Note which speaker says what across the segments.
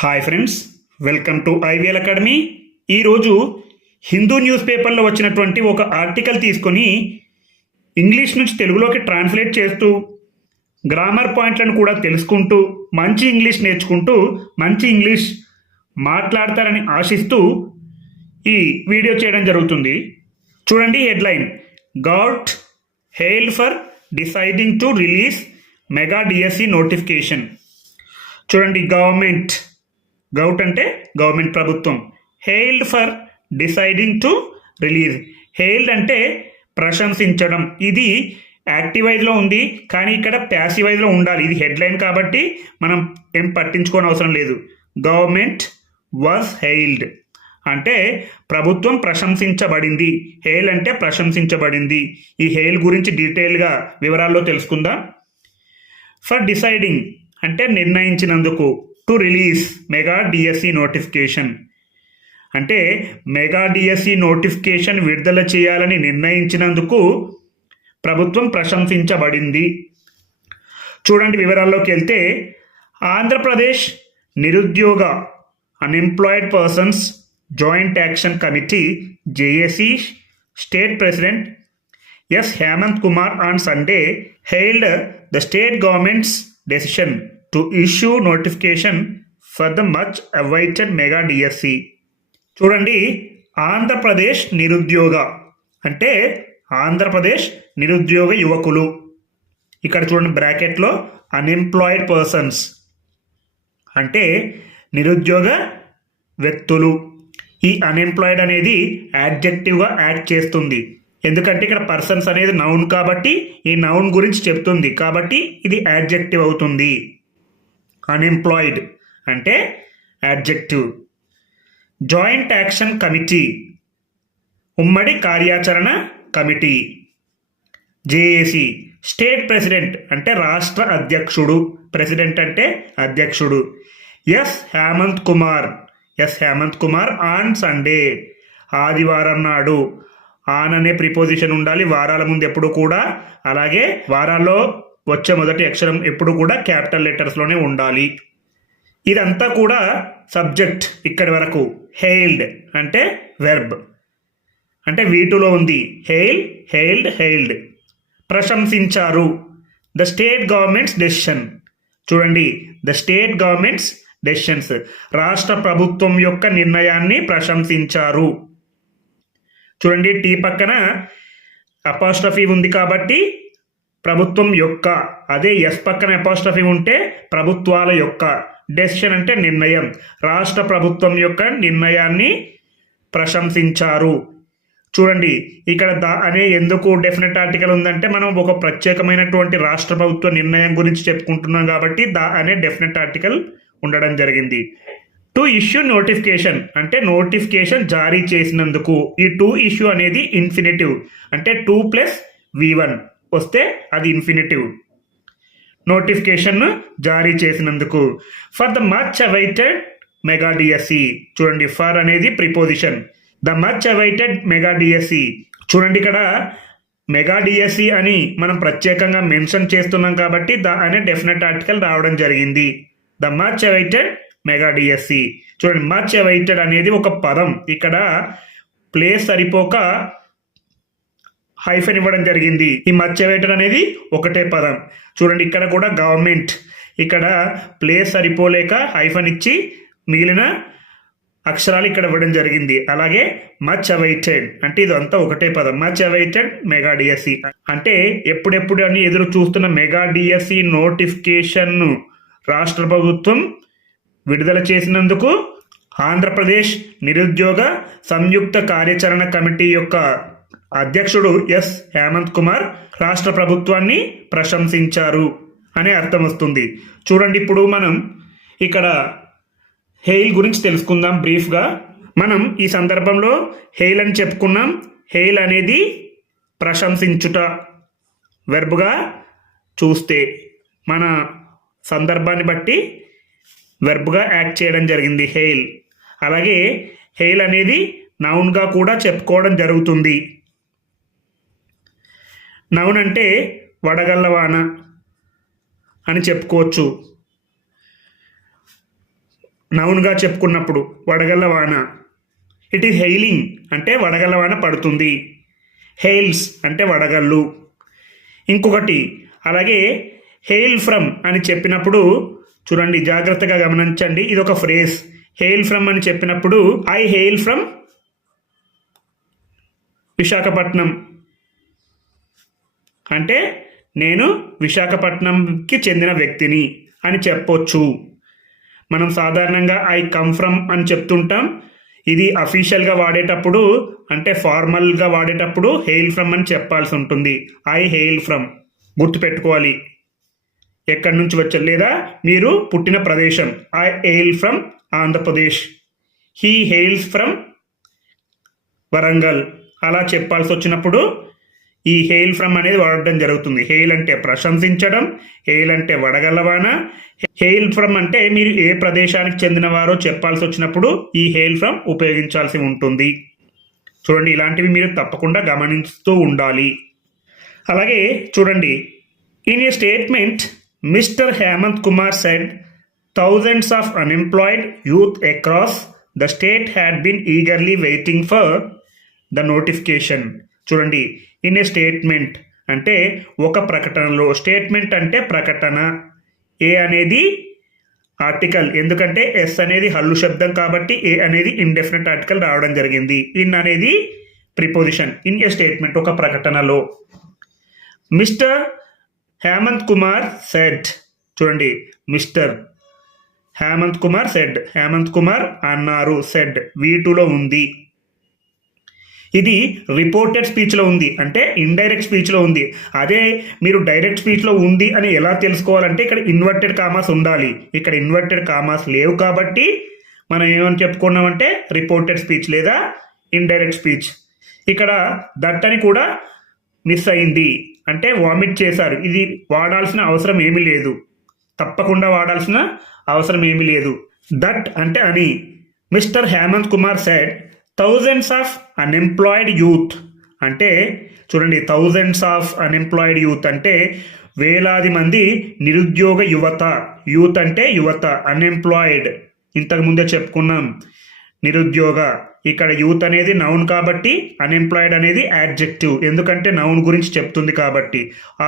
Speaker 1: Hi friends welcome to IVL academy. ఈరోజు Hindu news పేపర్లో వచ్చినటువంటి ఒక ఆర్టికల్ తీసుకొని ఇంగ్లీష్ నుంచి తెలుగులోకి ట్రాన్స్లేట్ చేస్తూ గ్రామర్ పాయింట్లను కూడా తెలుసుకుంటూ మంచి ఇంగ్లీష్ నేర్చుకుంటూ మంచి ఇంగ్లీష్ మాట్లాడతారని ఆశిస్తూ ఈ వీడియో చేయడం జరుగుతుంది. చూడండి headline. Govt hail for deciding to release mega DSC notification. చూడండి గవర్నమెంట్ గౌట్ అంటే గవర్నమెంట్ ప్రభుత్వం. Hailed for deciding to release. Hailed అంటే ప్రశంసించడం. ఇది యాక్టివైజ్లో ఉంది కానీ ఇక్కడ ప్యాసివైజ్లో ఉండాలి. ఇది హెడ్లైన్ కాబట్టి మనం ఏం పట్టించుకోని అవసరం లేదు. Government was hailed. అంటే ప్రభుత్వం ప్రశంసించబడింది. హెయిల్ అంటే ప్రశంసించబడింది. ఈ హెయిల్ గురించి డీటెయిల్గా వివరాల్లో తెలుసుకుందాం. ఫర్ డిసైడింగ్ అంటే నిర్ణయించినందుకు. To release mega DSC notification అంటే మెగా డిఎస్సి నోటిఫికేషన్ విడుదల చేయాలని నిర్ణయించినందుకు ప్రభుత్వం ప్రశంసించబడింది. చూడండి వివరాల్లోకి వెళ్తే ఆంధ్రప్రదేశ్ నిరుద్యోగ unemployed persons joint action committee JAC state president S Hemanth Kumar on Sunday hailed the state government's decision to issue notification for the much awaited mega DSC చూడండి ఆంధ్రప్రదేశ్ నిరుద్యోగ. అంటే ఆంధ్రప్రదేశ్ నిరుద్యోగ యువకులు. ఇక్కడ చూడండి బ్రాకెట్లో అన్ఎంప్లాయిడ్ పర్సన్స్ అంటే నిరుద్యోగ వ్యక్తులు. ఈ అన్ఎంప్లాయిడ్ అనేది యాడ్జెక్టివ్గా యాడ్ చేస్తుంది. ఎందుకంటే ఇక్కడ పర్సన్స్ అనేది నౌన్ కాబట్టి ఈ నౌన్ గురించి చెప్తుంది. కాబట్టి ఇది యాడ్జెక్టివ్ అవుతుంది. అన్ఎంప్లాయిడ్ అంటే యాడ్జెక్టివ్ జాయింట్ యాక్షన్ కమిటీ ఉమ్మడి కార్యాచరణ కమిటీ. జేఏసి స్టేట్ ప్రెసిడెంట్ అంటే రాష్ట్ర అధ్యక్షుడు. ప్రెసిడెంట్ అంటే అధ్యక్షుడు. S Hemanth Kumar S Hemanth Kumar on Sunday ఆదివారం నాడు. ఆన్ అనే ప్రిపోజిషన్ ఉండాలి. వారాల ముందు ఎప్పుడు కూడా. అలాగే వారాల్లో వచ్చే మొదటి అక్షరం ఎప్పుడు కూడా క్యాపిటల్ లెటర్స్లోనే ఉండాలి. ఇదంతా కూడా సబ్జెక్ట్ ఇక్కడి వరకు. హెయిల్డ్ అంటే వెర్బ్. అంటే వీటిలో ఉంది. Hail hailed hailed. ప్రశంసించారు. The state government's decision. చూడండి. The state government's decisions. రాష్ట్ర ప్రభుత్వం యొక్క నిర్ణయాన్ని ప్రశంసించారు. చూడండి. టీ పక్కన అపాస్ట్రఫీ ఉంది కాబట్టి ప్రభుత్వం యొక్క అదే ఎస్ పక్కన అపాస్ట్రఫీ ఉంటే ప్రభుత్వాల యొక్క. డెసిషన్ అంటే నిర్ణయం. రాష్ట్ర ప్రభుత్వం యొక్క నిర్ణయాన్ని ప్రశంసించారు. చూడండి ఇక్కడ దా అనే ఎందుకు డెఫినెట్ ఆర్టికల్ ఉందంటే మనం ఒక ప్రత్యేకమైనటువంటి రాష్ట్ర ప్రభుత్వ నిర్ణయం గురించి చెప్పుకుంటున్నాం కాబట్టి దా అనే డెఫినెట్ ఆర్టికల్ ఉండడం జరిగింది. టు ఇష్యూ నోటిఫికేషన్ అంటే నోటిఫికేషన్ జారీ చేసినందుకు. ఈ టు ఇష్యూ అనేది ఇన్ఫినిటివ్ అంటే టూ ప్లస్ వి వన్ వస్తే అది ఇన్ఫినిటివ్ నోటిఫికేషన్ను జారీ చేసినందుకు. For the much awaited mega DSC చూడండి ఫర్ అనేది preposition the much awaited mega DSC చూడండి ఇక్కడ మెగా డిఎస్సి అని మనం ప్రత్యేకంగా మెన్షన్ చేస్తున్నాం కాబట్టి ద అనే డెఫినెట్ ఆర్టికల్ రావడం జరిగింది. The much awaited mega DSC చూడండి మచ్ అవైటెడ్ అనేది ఒక పదం. ఇక్కడ ప్లేస్ సరిపోక హైఫెన్ ఇవ్వడం జరిగింది. ఈ మచ్ అనేది ఒకటే పదం. చూడండి ఇక్కడ కూడా గవర్నమెంట్. ఇక్కడ ప్లేస్ సరిపోలేక హైఫన్ ఇచ్చి మిగిలిన అక్షరాలు ఇక్కడ ఇవ్వడం జరిగింది. అలాగే మచ్ అవైటెడ్ అంటే ఇదంతా ఒకటే పదం. Much awaited mega DSC. అంటే ఎప్పుడెప్పుడు అని ఎదురు చూస్తున్న మెగా డిఎస్సి నోటిఫికేషన్ను రాష్ట్ర ప్రభుత్వం విడుదల చేసినందుకు ఆంధ్రప్రదేశ్ నిరుద్యోగ సంయుక్త కార్యాచరణ కమిటీ యొక్క అధ్యక్షుడు ఎస్. హేమంత్ కుమార్ రాష్ట్ర ప్రభుత్వాన్ని ప్రశంసించారు అనే అర్థం వస్తుంది. చూడండి ఇప్పుడు మనం ఇక్కడ హెయిల్ గురించి తెలుసుకుందాం బ్రీఫ్గా. మనం ఈ సందర్భంలో హెయిల్ అని చెప్పుకున్నాం. హెయిల్ అనేది ప్రశంసించుట వెర్బ్గా చూస్తే మన సందర్భాన్ని బట్టి వెర్బ్గా యాక్ట్ చేయడం జరిగింది హెయిల్. అలాగే హెయిల్ అనేది నౌన్గా కూడా చెప్పుకోవడం జరుగుతుంది. నౌన్ అంటే వడగల్లవాన అని చెప్పుకోవచ్చు. నౌన్గా చెప్పుకున్నప్పుడు వడగళ్ళ వాన ఇట్ ఈస్ హెయిలింగ్ అంటే వడగళ్ళ వాన పడుతుంది. హెయిల్స్ అంటే వడగళ్ళు. ఇంకొకటి అలాగే హెయిల్ ఫ్రమ్ అని చెప్పినప్పుడు చూడండి జాగ్రత్తగా గమనించండి ఇది ఒక ఫ్రేజ్ హెయిల్ ఫ్రమ్ అని చెప్పినప్పుడు ఐ హెయిల్ ఫ్రమ్ విశాఖపట్నం. అంటే నేను విశాఖపట్నంకి చెందిన వ్యక్తిని అని చెప్పొచ్చు. మనం సాధారణంగా ఐ కమ్ ఫ్రమ్ అని చెప్తుంటాం. ఇది అఫీషియల్గా వాడేటప్పుడు అంటే ఫార్మల్గా వాడేటప్పుడు హెయిల్ ఫ్రమ్ అని చెప్పాల్సి ఉంటుంది. ఐ హెయిల్ ఫ్రమ్ గుర్తుపెట్టుకోవాలి. ఎక్కడి నుంచి వచ్చారు? లేదా మీరు పుట్టిన ప్రదేశం. I hail from Andhra Pradesh. He hails from Warangal. అలా చెప్పాల్సి వచ్చినప్పుడు ఈ హెయిల్ ఫ్రమ్ అనేది వాడడం జరుగుతుంది. హెయిల్ అంటే ప్రశంసించడం హెయిల్ అంటే వడగలవాన? హెయిల్ ఫ్రమ్ అంటే మీరు ఏ ప్రదేశానికి చెందినవారో చెప్పాల్సి వచ్చినప్పుడు ఈ హెయిల్ ఫ్రమ్ ఉపయోగించాల్సి ఉంటుంది. చూడండి ఇలాంటివి మీరు తప్పకుండా గమనిస్తూ ఉండాలి. అలాగే చూడండి in a statement mister Hemanth Kumar said thousands of unemployed youth across the state had been eagerly waiting for the notification చూడండి ఇన్ ఏ స్టేట్మెంట్ అంటే ఒక ప్రకటనలో స్టేట్మెంట్ అంటే ప్రకటన. ఏ అనేది ఆర్టికల్ ఎందుకంటే ఎస్ అనేది హల్లు శబ్దం కాబట్టి ఏ అనేది ఇండెఫినెట్ ఆర్టికల్ రావడం జరిగింది. ఇన్ అనేది ప్రిపోజిషన్ ఇన్ ఏ స్టేట్మెంట్ ఒక ప్రకటనలో. మిస్టర్ హేమంత్ కుమార్ సెడ్ చూడండి మిస్టర్ హేమంత్ కుమార్ సెడ్ హేమంత్ కుమార్ అన్నారు సెడ్ వీటులో ఉంది. ఇది రిపోర్టెడ్ స్పీచ్లో ఉంది. అంటే ఇండైరెక్ట్ స్పీచ్లో ఉంది. అదే మీరు డైరెక్ట్ స్పీచ్లో ఉంది అని ఎలా తెలుసుకోవాలంటే ఇక్కడ ఇన్వర్టెడ్ కామాస్ ఉండాలి. ఇక్కడ ఇన్వర్టెడ్ కామాస్ లేవు కాబట్టి మనం ఏమని చెప్పుకున్నామంటే రిపోర్టెడ్ స్పీచ్ లేదా ఇండైరెక్ట్ స్పీచ్ ఇక్కడ దట్ అని కూడా మిస్ అయింది. అంటే వామిట్ చేశారు. ఇది వాడాల్సిన అవసరం ఏమీ లేదు. తప్పకుండా వాడాల్సిన అవసరం ఏమీ లేదు. దట్ అంటే అని. Mister Hemanth Kumar said thousands of unemployed youth అంటే చూడండి థౌజండ్స్ ఆఫ్ అన్ఎంప్లాయిడ్ యూత్ అంటే వేలాది మంది నిరుద్యోగ యువత. యూత్ అంటే యువత అన్ఎంప్లాయిడ్ ఇంతకు ముందే చెప్పుకున్నాం నిరుద్యోగ. ఇక్కడ యూత్ అనేది నౌన్ కాబట్టి అన్ఎంప్లాయిడ్ అనేది యాడ్జెక్టివ్ ఎందుకంటే నౌన్ గురించి చెప్తుంది కాబట్టి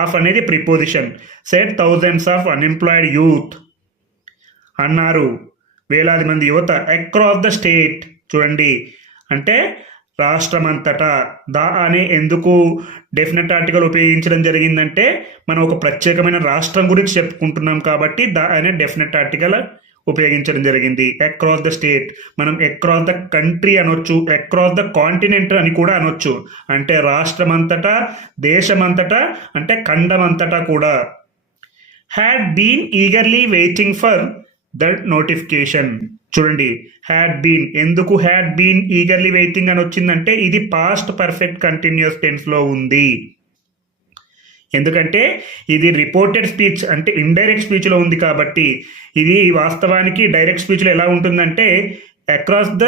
Speaker 1: ఆఫ్ అనేది preposition said thousands of unemployed youth అన్నారు వేలాది మంది యువత అక్రాస్ ద స్టేట్ చూడండి అంటే రాష్ట్రమంతటా దా అనే ఎందుకు డెఫినెట్ ఆర్టికల్ ఉపయోగించడం జరిగిందంటే మనం ఒక ప్రత్యేకమైన రాష్ట్రం గురించి చెప్పుకుంటున్నాం కాబట్టి ద అనే డెఫినెట్ ఆర్టికల్ ఉపయోగించడం జరిగింది. అక్రాస్ ద స్టేట్ మనం అక్రాస్ ద కంట్రీ అనొచ్చు అక్రాస్ ద కాంటినెంట్ అని కూడా అనొచ్చు. అంటే రాష్ట్రమంతటా దేశమంతటా అంటే ఖండమంతటా కూడా. Had been eagerly waiting for that notification చూడండి హ్యాడ్ బీన్ ఎందుకు హ్యాడ్ బీన్ ఈగర్లీ వెయిటింగ్ అని వచ్చిందంటే ఇది పాస్ట్ పర్ఫెక్ట్ కంటిన్యూస్ టెన్స్లో ఉంది. ఎందుకంటే ఇది రిపోర్టెడ్ స్పీచ్ అంటే ఇండైరెక్ట్ స్పీచ్లో ఉంది కాబట్టి ఇది వాస్తవానికి డైరెక్ట్ స్పీచ్లో ఎలా ఉంటుందంటే across the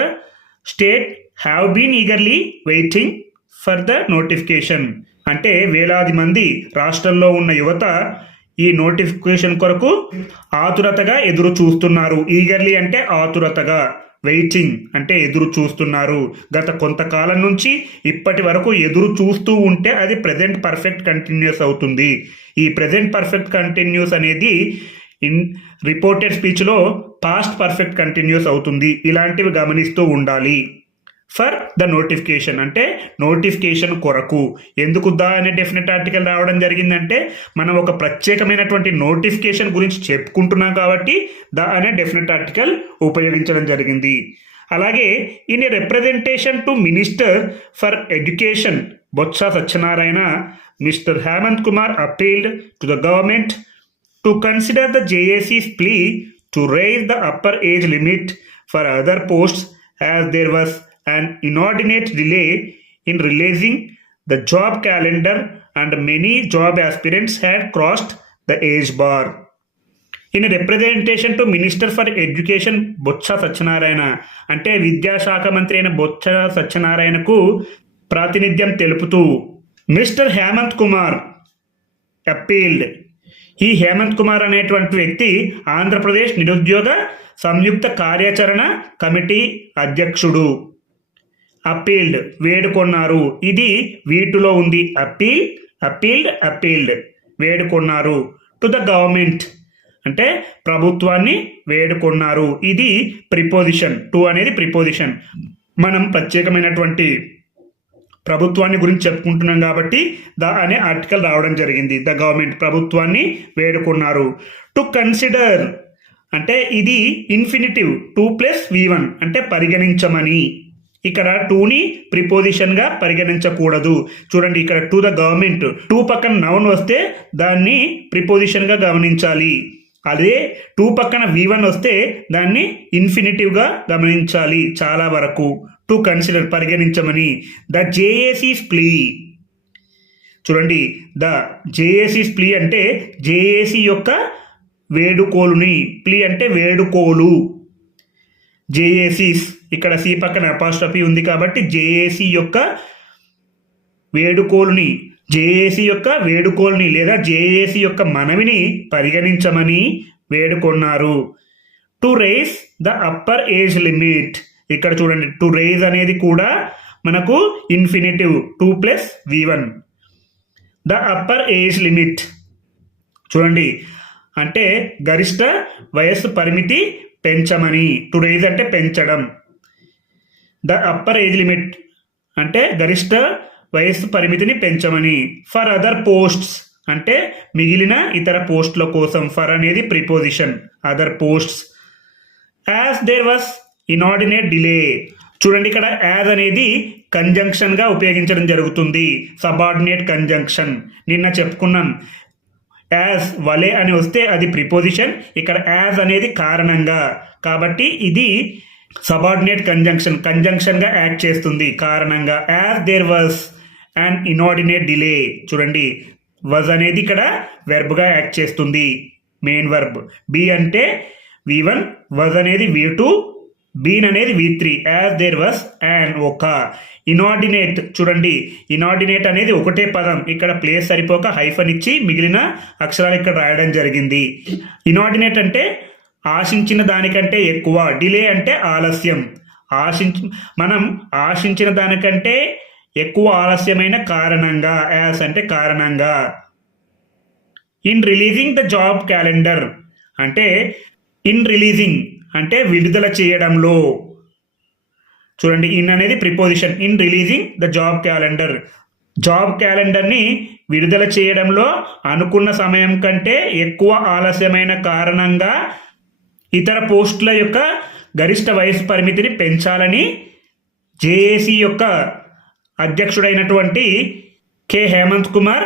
Speaker 1: state have been eagerly waiting for the notification అంటే వేలాది మంది రాష్ట్రంలో ఉన్న యువత ఈ నోటిఫికేషన్ కొరకు ఆతురతగా ఎదురు చూస్తున్నారు. ఈగర్లీ అంటే ఆతురతగా వెయిటింగ్ అంటే ఎదురు చూస్తున్నారు. గత కొంతకాలం నుంచి ఇప్పటి వరకు ఎదురు చూస్తూ ఉంటే అది ప్రజెంట్ పర్ఫెక్ట్ కంటిన్యూస్ అవుతుంది. ఈ ప్రజెంట్ పర్ఫెక్ట్ కంటిన్యూస్ అనేది ఇన్ రిపోర్టెడ్ స్పీచ్లో పాస్ట్ పర్ఫెక్ట్ కంటిన్యూస్ అవుతుంది. ఇలాంటివి గమనిస్తూ ఉండాలి. For the notification. అంటే నోటిఫికేషన్ కొరకు. ఎందుకు దా అనే డెఫినెట్ ఆర్టికల్ రావడం జరిగిందంటే మనం ఒక ప్రత్యేకమైనటువంటి నోటిఫికేషన్ గురించి చెప్పుకుంటున్నాం కాబట్టి ద అనే డెఫినెట్ ఆర్టికల్ ఉపయోగించడం జరిగింది. అలాగే in a representation to minister for education Botsa Satyanarayana mister Hemanth Kumar appealed to the government to consider the జేఏసీస్ plea to raise the upper age limit for other posts as there was an inordinate delay in releasing the job calendar and many job aspirants had crossed the age bar. In representation to minister for education Botsa Satyanarayana అంటే విద్యాశాఖ మంత్రి అయిన బొత్స సత్యనారాయణకు ప్రాతినిధ్యం తెలుపుతూ mister Hemanth Kumar appealed ఈ హేమంత్ కుమార్ అనేటువంటి వ్యక్తి ఆంధ్రప్రదేశ్ నిరుద్యోగ సంయుక్త కార్యాచరణ కమిటీ అధ్యక్షుడు అప్పీల్డ్ వేడుకొన్నారు. ఇది వీటిలో ఉంది. Appeal appealed appealed వేడుకొన్నారు. To the government. అంటే ప్రభుత్వాన్ని వేడుకొన్నారు. ఇది ప్రిపోజిషన్. టు అనేది ప్రిపోజిషన్. మనం ప్రత్యేకమైనటువంటి ప్రభుత్వాన్ని గురించి చెప్పుకుంటున్నాం కాబట్టి ద అనే ఆర్టికల్ రావడం జరిగింది. ద గవర్నమెంట్ ప్రభుత్వాన్ని వేడుకున్నారు. To consider. అంటే ఇది infinitive. To plus V one. అంటే పరిగణించమని. ఇక్కడ టూని ప్రిపోజిషన్గా పరిగణించకూడదు. చూడండి ఇక్కడ టు ద గవర్నమెంట్ టూ పక్కన నౌన్ వస్తే దాన్ని ప్రిపోజిషన్గా గమనించాలి. అదే టూ పక్కన వి వన్ వస్తే దాన్ని ఇన్ఫినిటివ్గా గమనించాలి చాలా వరకు. టు కన్సిడర్ పరిగణించమని. ద జేఏసీస్ ప్లీ చూడండి ద జేఏసీస్ ప్లీ అంటే జేఏసీ యొక్క వేడుకోలుని. ప్లీ అంటే వేడుకోలు. జేఏసీస్ ఇక్కడ సి పక్కన అపాస్ట్రఫీ ఉంది కాబట్టి జేఏసి యొక్క వేడుకోలుని జేఏసి యొక్క వేడుకోల్ని లేదా జేఏసి యొక్క మనవిని పరిగణించమని వేడుకొన్నారు. To raise the upper age limit ఇక్కడ చూడండి టు రేజ్ అనేది కూడా మనకు infinitive to plus V one the upper age limit చూడండి అంటే గరిష్ట వయస్సు పరిమితి పెంచమని. టు రేజ్ అంటే పెంచడం. ద అప్పర్ ఏజ్ లిమిట్ అంటే గరిష్ట వయస్సు పరిమితిని పెంచమని. ఫర్ అదర్ పోస్ట్స్ అంటే మిగిలిన ఇతర పోస్టుల కోసం. ఫర్ అనేది preposition other posts as there was inordinate delay చూడండి ఇక్కడ యాజ్ అనేది కంజంక్షన్గా ఉపయోగించడం జరుగుతుంది. సబార్డినేట్ కంజంక్షన్ నిన్న చెప్పుకున్నాం. యాజ్ వలే అని వస్తే అది ప్రిపోజిషన్ ఇక్కడ యాజ్ అనేది కారణంగా. కాబట్టి ఇది సబార్డినేట్ కంజంక్షన్ కంజంక్షన్గా యాడ్ చేస్తుంది. కారణంగా as there was and inordinate delay చూడండి వజ్ అనేది ఇక్కడ వెర్బ్గా యాడ్ చేస్తుంది. మెయిన్ వర్బ్ బి అంటే వి వన్ వజ్ అనేది వి టూ బీన్ అనేది V three as there was and ఒక. ఇనార్డినేట్ చూడండి ఇనార్డినేట్ అనేది ఒకటే పదం. ఇక్కడ ప్లేస్ సరిపోక హైఫన్ ఇచ్చి మిగిలిన అక్షరాలు ఇక్కడ రాయడం జరిగింది. ఇనార్డినేట్ అంటే ఆశించిన దానికంటే ఎక్కువ. డిలే అంటే ఆలస్యం. ఆశించి మనం ఆశించిన దానికంటే ఎక్కువ ఆలస్యమైన కారణంగా యాస్ అంటే కారణంగా. In releasing the job calendar అంటే ఇన్ రిలీజింగ్ అంటే విడుదల చేయడంలో. చూడండి ఇన్ అనేది preposition in releasing the job calendar job క్యాలెండర్ని విడుదల చేయడంలో అనుకున్న సమయం కంటే ఎక్కువ ఆలస్యమైన కారణంగా ఇతర పోస్టుల యొక్క గరిష్ట వయసు పరిమితిని పెంచాలని జేఏసీ యొక్క అధ్యక్షుడైనటువంటి కె. హేమంత్ కుమార్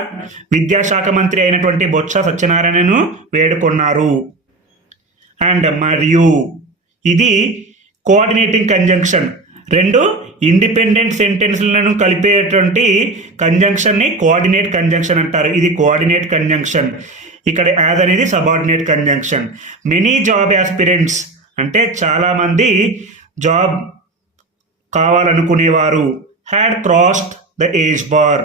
Speaker 1: విద్యాశాఖ మంత్రి అయినటువంటి బొత్స సత్యనారాయణను వేడుకొన్నారు. అండ్ మరియు ఇది కోఆర్డినేటింగ్ కంజంక్షన్. రెండు ఇండిపెండెంట్ సెంటెన్స్లను కలిపేటువంటి కంజంక్షన్ని కోఆర్డినేట్ కంజంక్షన్ అంటారు. ఇది కోఆర్డినేట్ కంజంక్షన్. ఇక్కడ యాజ్ అనేది subordinate conjunction many job aspirants అంటే చాలామంది job కావాలనుకునేవారు. Had crossed the age bar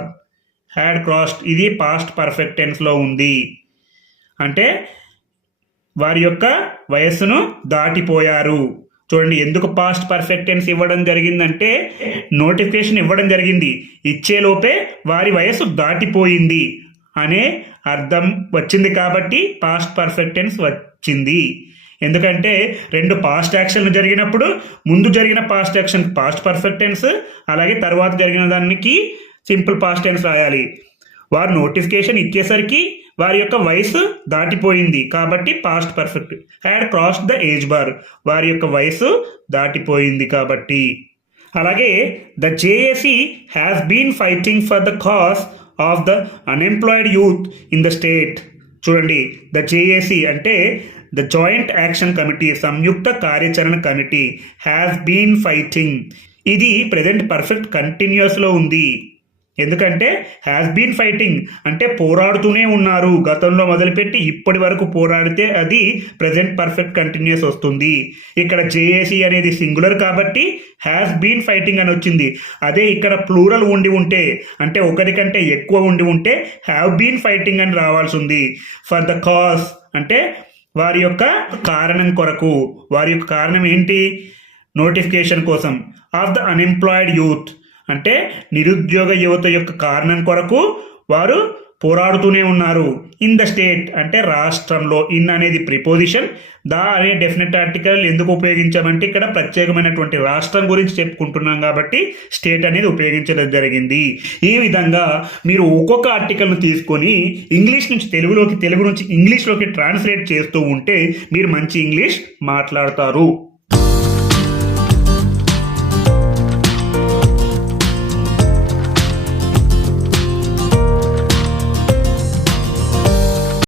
Speaker 1: had crossed ఇది పాస్ట్ పర్ఫెక్ట్ టెన్స్లో ఉంది. అంటే వారి యొక్క వయస్సును దాటిపోయారు. చూడండి ఎందుకు పాస్ట్ పర్ఫెక్ట్ టెన్స్ ఇవ్వడం జరిగిందంటే నోటిఫికేషన్ ఇవ్వడం జరిగింది. ఇచ్చేలోపే వారి వయస్సు దాటిపోయింది అనే అర్థం వచ్చింది కాబట్టి పాస్ట్ పర్ఫెక్ట్ టెన్స్ వచ్చింది. ఎందుకంటే రెండు పాస్ట్ యాక్షన్లు జరిగినప్పుడు ముందు జరిగిన past action past perfect tense అలాగే తర్వాత జరిగిన దానికి సింపుల్ పాస్ట్ టెన్స్ రాయాలి. వారు నోటిఫికేషన్ ఇచ్చేసరికి వారి యొక్క వయసు దాటిపోయింది కాబట్టి past perfect had cross the age bar వారి యొక్క వయసు దాటిపోయింది కాబట్టి. అలాగే the JAC has been fighting for the cause of the unemployed youth in the state చూడండి ద జేఏసీ అంటే ద జాయింట్ యాక్షన్ కమిటీ సంయుక్త కార్యాచరణ కమిటీ హ్యాస్ బీన్ ఫైటింగ్ ఇది ప్రజెంట్ పర్ఫెక్ట్ కంటిన్యూస్లో ఉంది. ఎందుకంటే హ్యాస్ బీన్ ఫైటింగ్ అంటే పోరాడుతూనే ఉన్నారు. గతంలో మొదలుపెట్టి ఇప్పటి వరకు పోరాడితే అది ప్రజెంట్ పర్ఫెక్ట్ కంటిన్యూస్ వస్తుంది. ఇక్కడ జేఏసీ అనేది సింగులర్ కాబట్టి హ్యాస్ బీన్ ఫైటింగ్ అని వచ్చింది. అదే ఇక్కడ ప్లూరల్ ఉండి ఉంటే అంటే ఒకరికంటే ఎక్కువ ఉండి ఉంటే హ్యావ్ బీన్ ఫైటింగ్ అని రావాల్సి ఉంది ఫర్ ద కాజ్ అంటే వారి యొక్క కారణం కొరకు. వారి యొక్క కారణం ఏంటి? నోటిఫికేషన్ కోసం. ఆఫ్ ద అన్ఎంప్లాయిడ్ యూత్ అంటే నిరుద్యోగ యువత యొక్క కారణం కొరకు వారు పోరాడుతూనే ఉన్నారు. ఇన్ ద స్టేట్ అంటే రాష్ట్రంలో ఇన్ అనేది ప్రిపోజిషన్ దా అనే డెఫినెట్ ఆర్టికల్ ఎందుకు ఉపయోగించామంటే ఇక్కడ ప్రత్యేకమైనటువంటి రాష్ట్రం గురించి చెప్పుకుంటున్నాం కాబట్టి స్టేట్ అనేది ఉపయోగించడం జరిగింది. ఈ విధంగా మీరు ఒక్కొక్క ఆర్టికల్ను తీసుకొని ఇంగ్లీష్ నుంచి తెలుగులోకి తెలుగు నుంచి ఇంగ్లీష్లోకి ట్రాన్స్లేట్ చేస్తూ ఉంటే మీరు మంచి ఇంగ్లీష్ మాట్లాడతారు.